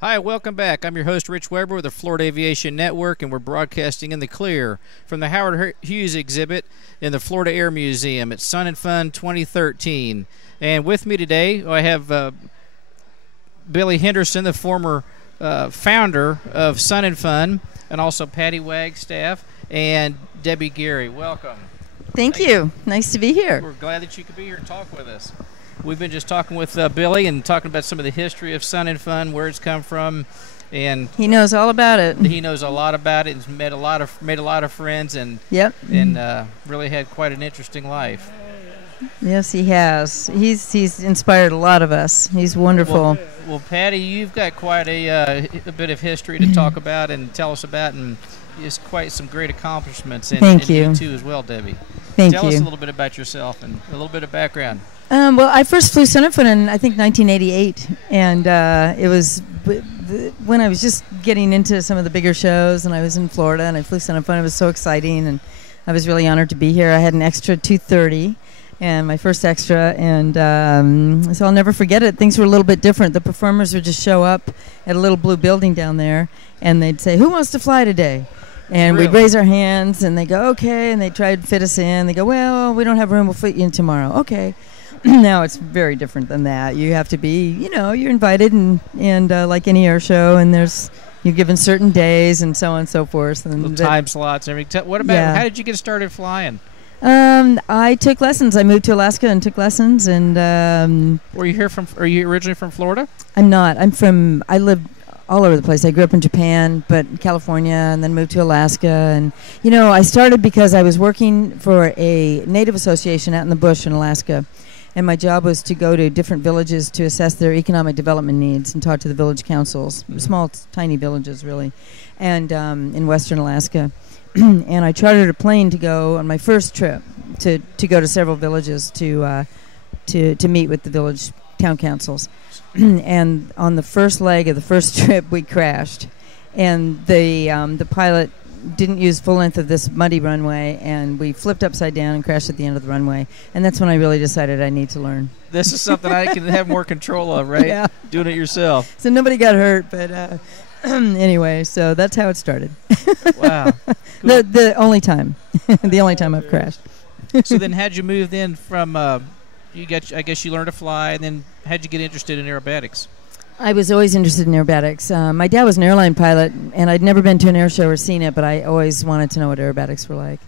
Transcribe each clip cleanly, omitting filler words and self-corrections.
Hi, welcome back. I'm your host, Rich Weber, with the Florida Aviation Network, and we're broadcasting in the clear from the Howard Hughes exhibit in the Florida Air Museum at Sun and Fun 2013. And with me today, I have Billy Henderson, the former founder of Sun and Fun, and also Patty Wagstaff and Debby Gary. Welcome. Thank you. Nice to be here. We're glad that you could be here and talk with us. We've been just talking with Billy and talking about some of the history of Sun and Fun, where it's come from, and he knows all about it. He knows a lot about it. He's made a lot of friends, and really had quite an interesting life. Yes, he has. He's inspired a lot of us. He's wonderful. Well, Patty, you've got quite a bit of history to talk about and tell us about, and it's quite some great accomplishments. And, Thank you. You too, as well, Debbie. Tell us a little bit about yourself and a little bit of background. Well, I first flew Sun and Fun in, I think, 1988, and it was when I was just getting into some of the bigger shows, and I was in Florida, and I flew Sun and Fun. It was so exciting, and I was really honored to be here. I had an extra 230, and my first extra, and so I'll never forget it. Things were a little bit different. The performers would just show up at a little blue building down there, and they'd say, "Who wants to fly today?" And really? We'd raise our hands, and they go, "Okay," and they try to fit us in. They go, "Well, we don't have room. We'll fit you in tomorrow." Okay. Now it's very different than that. You have to be, you're invited, and like any air show, and you're given certain days and so on and so forth. And little time slots and everything. What about, how did you get started flying? I took lessons. I moved to Alaska and took lessons. And are you originally from Florida? I'm not. I lived all over the place. I grew up in Japan, but California, and then moved to Alaska. And, I started because I was working for a Native association out in the bush in Alaska. And my job was to go to different villages to assess their economic development needs and talk to the village councils, small, tiny villages, really, and in western Alaska. And I chartered a plane to go on my first trip to go to several villages to meet with the village town councils. And on the first leg of the first trip, we crashed, and the pilot didn't use full length of this muddy runway, and we flipped upside down and crashed at the end of the runway. And that's when I really decided I need to learn. This is something I can have more control of, right? Yeah. Doing it yourself. So nobody got hurt, but anyway, so that's how it started. Wow. Cool. The only time. The only time I've crashed. So then how'd you move then from, I guess you learned to fly, and then how'd you get interested in aerobatics? I was always interested in aerobatics. My dad was an airline pilot, and I'd never been to an air show or seen it, but I always wanted to know what aerobatics were like.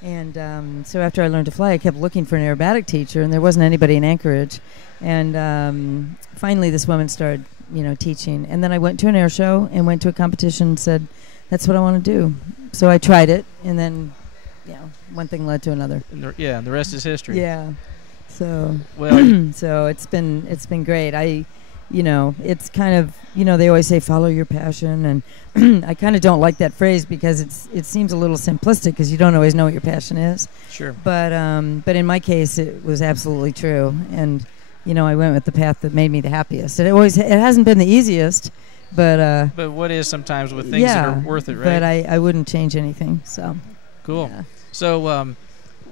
And so after I learned to fly, I kept looking for an aerobatic teacher, and there wasn't anybody in Anchorage. And finally, this woman started, teaching. And then I went to an air show and went to a competition and said, "That's what I want to do." So I tried it, and then, one thing led to another. And the rest is history. Yeah. So well, so it's been great. It's kind of, they always say follow your passion, and I kind of don't like that phrase because it seems a little simplistic because you don't always know what your passion is. Sure. But in my case, it was absolutely true, and I went with the path that made me the happiest. It hasn't been the easiest, but what is sometimes with things that are worth it, right? But I wouldn't change anything. So cool. Yeah. So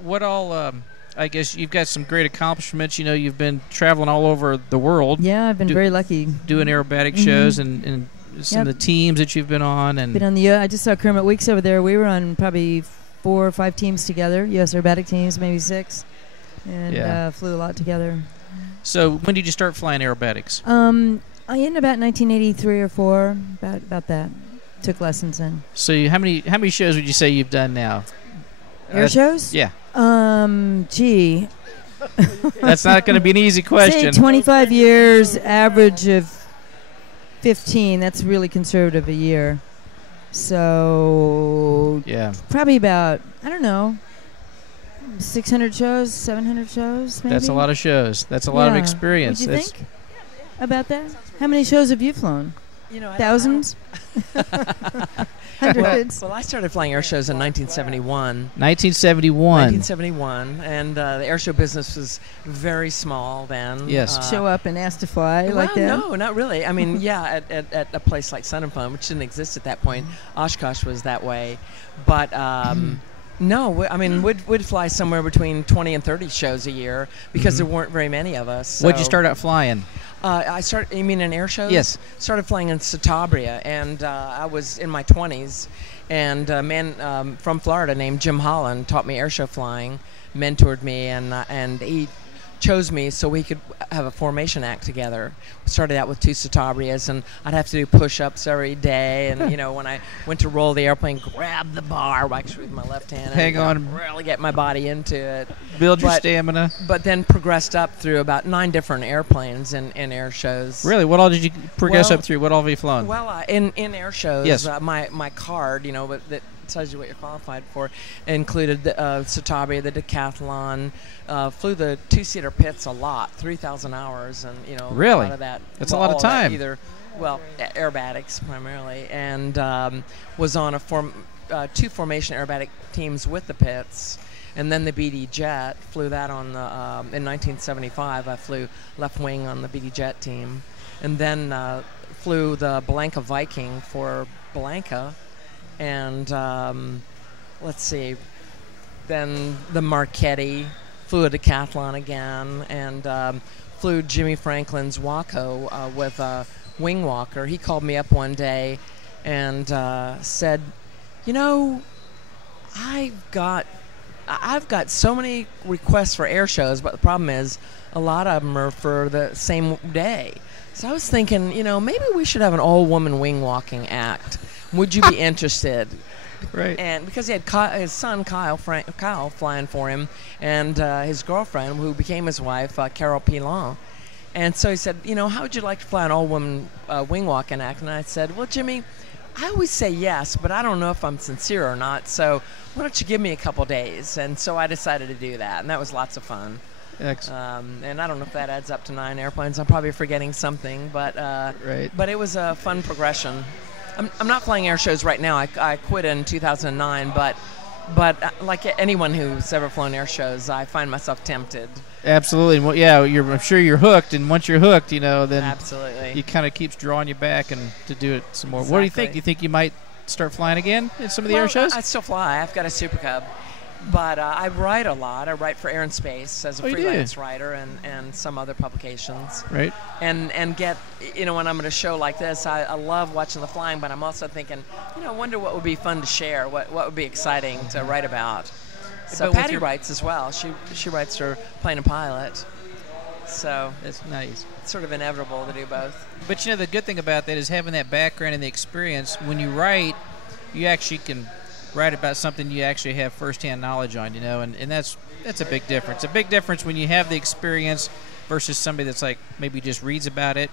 what all? I guess you've got some great accomplishments. You've been traveling all over the world. Yeah, I've been very lucky. Doing aerobatic shows and some of the teams that you've been on. And been on I just saw Kermit Weeks over there. We were on probably 4 or 5 teams together, U.S. aerobatic teams, maybe 6, and flew a lot together. So when did you start flying aerobatics? I in about 1983 or 4, about that. Took lessons in. So how many shows would you say you've done now? Air shows? Yeah. Gee. That's not going to be an easy question. Say 25 years, average of 15. That's really conservative a year. So probably about, I don't know, 600 shows, 700 shows maybe. That's a lot of shows. That's a lot of experience. What do you think? about that? How many shows have you flown? Thousands? Hundreds? Well, I started flying air shows in 1971. 1971. And the air show business was very small then. Yes. Show up and ask to fly like that? No, not really. I mean, yeah, at a place like Sun and Fun, which didn't exist at that point. Oshkosh was that way. But no, I mean, we'd fly somewhere between 20 and 30 shows a year because there weren't very many of us. So. What'd you start out flying? You mean in air shows? Yes. Started flying in Satabria, and I was in my 20s, and a man from Florida named Jim Holland taught me air show flying, mentored me, and he chose me so we could have a formation act together. We started out with 2 Satabrias, and I'd have to do push-ups every day, and when I went to roll the airplane, grab the bar actually with my left hand, hang on, really get my body into it, build your stamina. But then progressed up through about 9 different airplanes in air shows. Really, what all did you progress up through? What all have you flown? Well, in air shows, yes. My card, that tells you what you're qualified for, included the Satabria, the decathlon, flew the 2-seater pits a lot, 3,000 hours, and really? a lot of that. That's a lot of time. Aerobatics primarily, and was on 2 formation aerobatic teams with the pits, and then the BD Jet. Flew that on the in 1975. I flew left wing on the BD Jet team, and then flew the Blanca Viking for Blanca. And let's see, then the Marchetti, flew a decathlon again, and flew Jimmy Franklin's Waco with a wing walker. He called me up one day and said, I've got so many requests for air shows, but the problem is a lot of them are for the same day. So I was thinking, maybe we should have an all-woman wing walking act. Would you be interested? Right. And because he had his son Kyle flying for him, and his girlfriend, who became his wife, Carol Pilon. And so he said, how would you like to fly an all-woman wing walking act? And I said, well, Jimmy, I always say yes, but I don't know if I'm sincere or not. So why don't you give me a couple days? And so I decided to do that, and that was lots of fun. Excellent. And I don't know if that adds up to 9 airplanes. I'm probably forgetting something, but right. But it was a fun progression. I'm not flying air shows right now. I quit in 2009, but like anyone who's ever flown air shows, I find myself tempted. Absolutely. Well, yeah, I'm sure you're hooked, and once you're hooked, then absolutely, it kind of keeps drawing you back and to do it some more. Exactly. What do you think? Do you think you might start flying again in some of the air shows? I still fly. I've got a Super Cub. But I write a lot. I write for Air and Space as a freelance writer and some other publications. Right. And get, when I'm at a show like this, I love watching the flying, but I'm also thinking, I wonder what would be fun to share, what would be exciting to write about. So Patty writes as well. She writes for Plane and Pilot. So that's nice. It's sort of inevitable to do both. But the good thing about that is having that background and the experience. When you write, you actually can write about something you actually have firsthand knowledge on, and that's a big difference. A big difference when you have the experience versus somebody that's like maybe just reads about it,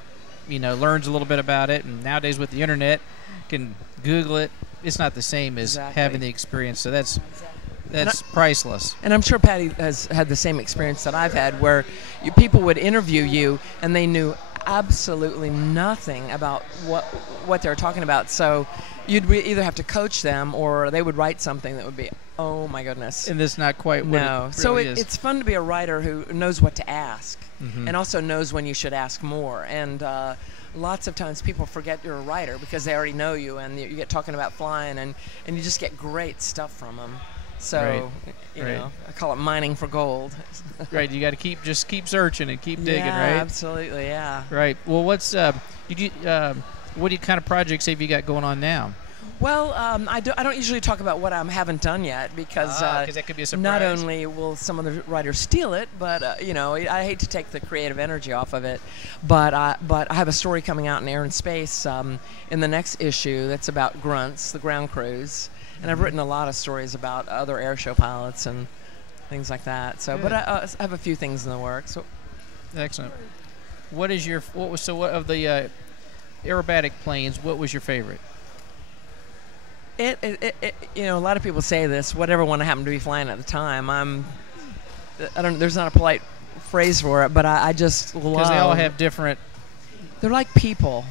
learns a little bit about it, and nowadays with the internet can Google it. It's not the same as having the experience. So that's priceless. And I'm sure Patty has had the same experience that I've had, where people would interview you and they knew absolutely nothing about what they were talking about. So you'd either have to coach them, or they would write something that would be, oh my goodness. And it's not quite what it really so is. It's fun to be a writer who knows what to ask, and also knows when you should ask more. And lots of times people forget you're a writer because they already know you, and you get talking about flying, and you just get great stuff from them. So, you know, I call it mining for gold. Right, you got to keep searching and keep digging, right? Absolutely, yeah. Right. Well, what kind of projects have you got going on now? Well, I don't usually talk about what I haven't done yet because that could be a surprise. Not only will some of the writers steal it, but I hate to take the creative energy off of it. But I have a story coming out in Air and Space in the next issue that's about grunts, the ground crews. And I've written a lot of stories about other airshow pilots and things like that. So, but I have a few things in the works. So. Excellent. What of the aerobatic planes? What was your favorite? A lot of people say this. Whatever one I happened to be flying at the time. There's not a polite phrase for it, but I just love. Because they all have different they're like people.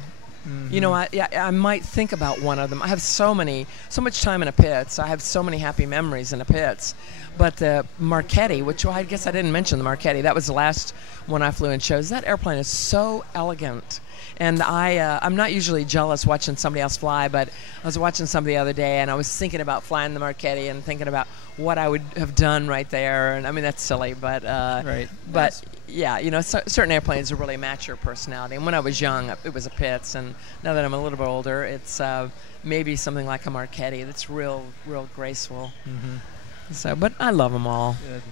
Mm-hmm. You know, I might think about one of them. I have so much time in the pits. I have so many happy memories in the pits. But the Marchetti, which I guess I didn't mention the Marchetti, that was the last one I flew in shows. That airplane is so elegant. And I'm not usually jealous watching somebody else fly, but I was watching somebody the other day, and I was thinking about flying the Marchetti and thinking about what I would have done right there. And I mean, that's silly, but right. But yeah, you know, certain airplanes really match your personality. And when I was young, it was a Pitts, and now that I'm a little bit older, it's maybe something like a Marchetti that's real graceful. Mm-hmm. So, but I love them all. Good.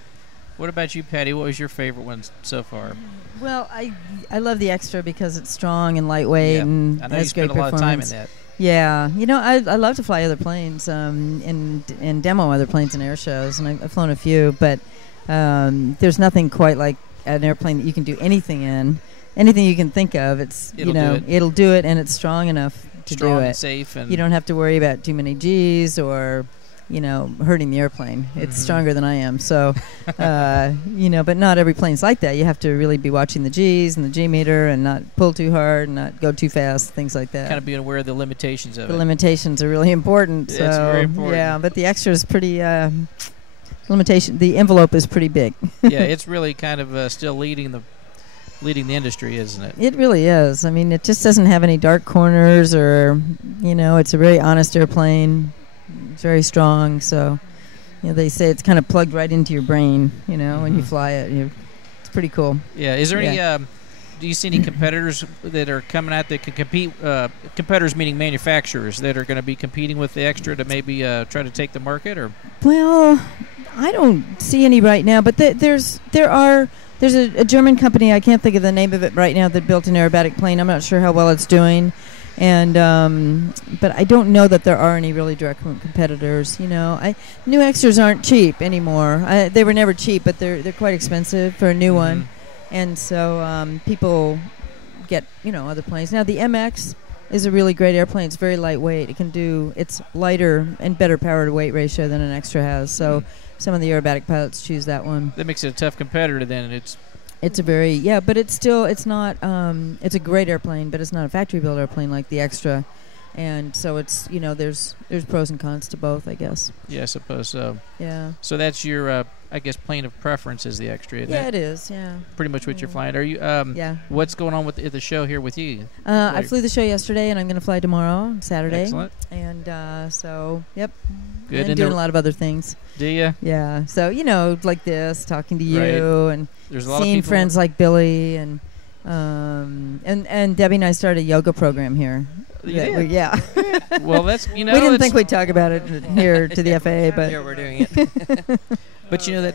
What about you, Patty? What was your favorite one so far? Well, I love the Extra because it's strong and lightweight and I know has you spent great a lot of time in performance. that. Yeah, you know, I love to fly other planes and demo other planes in air shows, and I've flown a few, but there's nothing quite like an airplane that you can do anything in, anything you can think of. It'll do it, and it's strong enough to strong do it. And safe, and you don't have to worry about too many G's or hurting the airplane. It's stronger than I am, so but not every plane's like that. You have to really be watching the G's and the G meter and not pull too hard and not go too fast, things like that. Kind of being aware of the limitations of it. The limitations are really important. Yeah, it's very important. Yeah, but the Extra is pretty limitation. The envelope is pretty big. Yeah, it's really kind of still leading the industry, isn't it? It really is. I mean, it just doesn't have any dark corners, or it's a very honest airplane. It's very strong, so they say it's kind of plugged right into your brain. When you fly it, it's pretty cool. Yeah. Is there any? Do you see any competitors that are coming out that can compete? Competitors meaning manufacturers that are going to be competing with the Extra to maybe try to take the market, or? Well, I don't see any right now, but there's a German company, I can't think of the name of it right now, that built an aerobatic plane. I'm not sure how well it's doing. And but I don't know that there are any really direct competitors. New Extras aren't cheap anymore. They were never cheap, but they're quite expensive for a new one, and so people get other planes. Now the MX is a really great airplane. It's very lightweight. It's lighter and better power to weight ratio than an Extra has. So some of the aerobatic pilots choose that one. That makes it a tough competitor then. It's a very but it's not it's a great airplane, but it's not a factory built airplane like the Extra, and so it's there's pros and cons to both, I guess. Yeah, I suppose so. Yeah. So that's your I guess plane of preference is the Extra, isn't it? Yeah, it is. Yeah. Pretty much what you're flying. Are you? Yeah. What's going on with the show here with you? I flew the show yesterday, and I'm going to fly tomorrow, Saturday. Excellent. And so, yep. Good. And doing a lot of other things. Do you? Yeah. So like this, talking to you, and there's a lot seeing of people friends like Billy, and Debbie and I started a yoga program here. Yeah. Well, that's we didn't think we'd talk about it here to the FAA, but here we're doing it. But because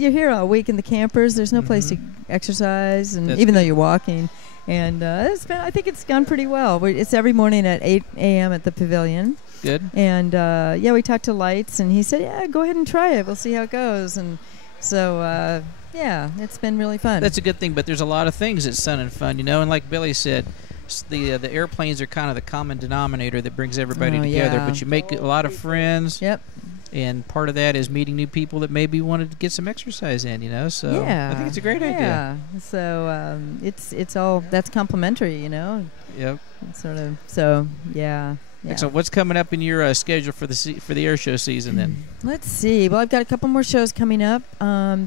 you're here all week in the campers. There's no place to exercise, and even though you're walking, and I think it's gone pretty well. It's every morning at 8 a.m. at the pavilion. Good. And we talked to Lights, and he said, "Yeah, go ahead and try it. We'll see how it goes." And so, it's been really fun. That's a good thing, but there's a lot of things that's fun and fun, and like Billy said, the airplanes are kind of the common denominator that brings everybody together. Yeah. But you make a lot of friends. Yep. And part of that is meeting new people that maybe wanted to get some exercise in, So I think it's a great idea. Yeah. So it's all that's complimentary, Yep. Sort of. So yeah. Excellent. What's coming up in your schedule for the air show season then? Let's see. Well, I've got a couple more shows coming up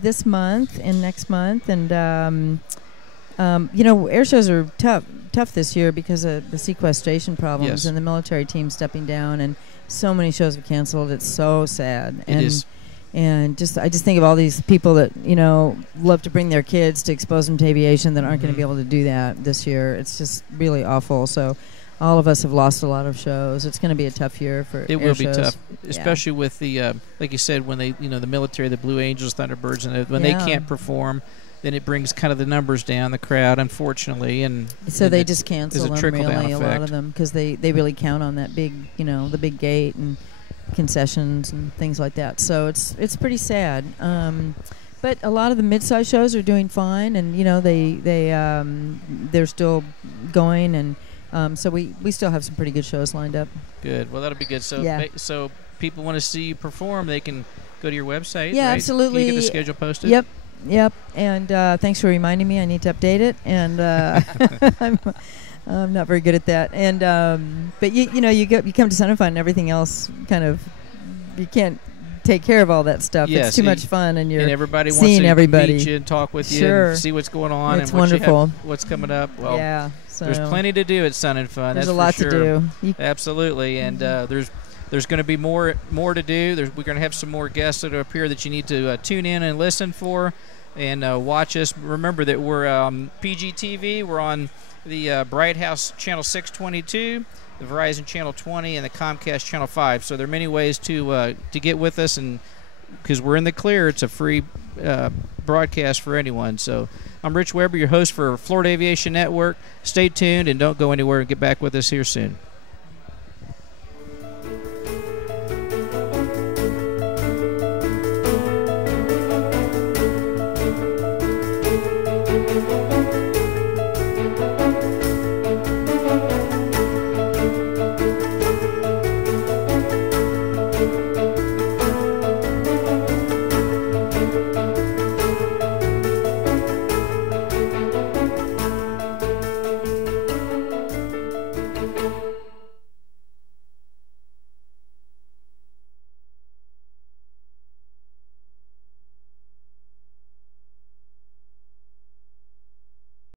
this month and next month, and air shows are tough this year because of the sequestration problems and the military team stepping down, and so many shows have canceled. It's so sad. It is. And I just think of all these people that love to bring their kids to expose them to aviation that aren't going to be able to do that this year. It's just really awful. So all of us have lost a lot of shows. It's going to be a tough year for It air will be shows. tough, especially with the like you said, when they the military, the Blue Angels, Thunderbirds, and when they can't perform, then it brings kind of the numbers down, the crowd, unfortunately, and so they just cancel them, really, a lot effect. of them, because they really count on that big, the big gate and concessions and things like that. So it's pretty sad. But a lot of the mid-sized shows are doing fine, and they're still going, and so we still have some pretty good shows lined up. Good. Well, that'll be good. So so people want to see you perform, they can go to your website. Yeah, right? absolutely. Can you get the schedule posted? Yep. Yep. And thanks for reminding me. I need to update it. And I'm not very good at that. And but you come to Sun and Fun and everything else kind of you can't take care of all that stuff. Yes, it's too much fun, and and everybody seeing wants to everybody. meet you and talk with you Sure. and see what's going on It's and what wonderful. what's coming up. Well, Yeah. So there's plenty to do at Sun and Fun. There's that's a lot for sure. to do. Absolutely, and there's going to be more to do. We're going to have some more guests that appear that you need to tune in and listen for, and watch us. Remember that we're PGTV. We're on the Bright House channel 622, the Verizon channel 20, and the Comcast channel 5. So there are many ways to get with us, and because we're in the clear, it's a free broadcast for anyone. So I'm Rich Weber, your host for Florida Aviation Network. Stay tuned and don't go anywhere, and get back with us here soon.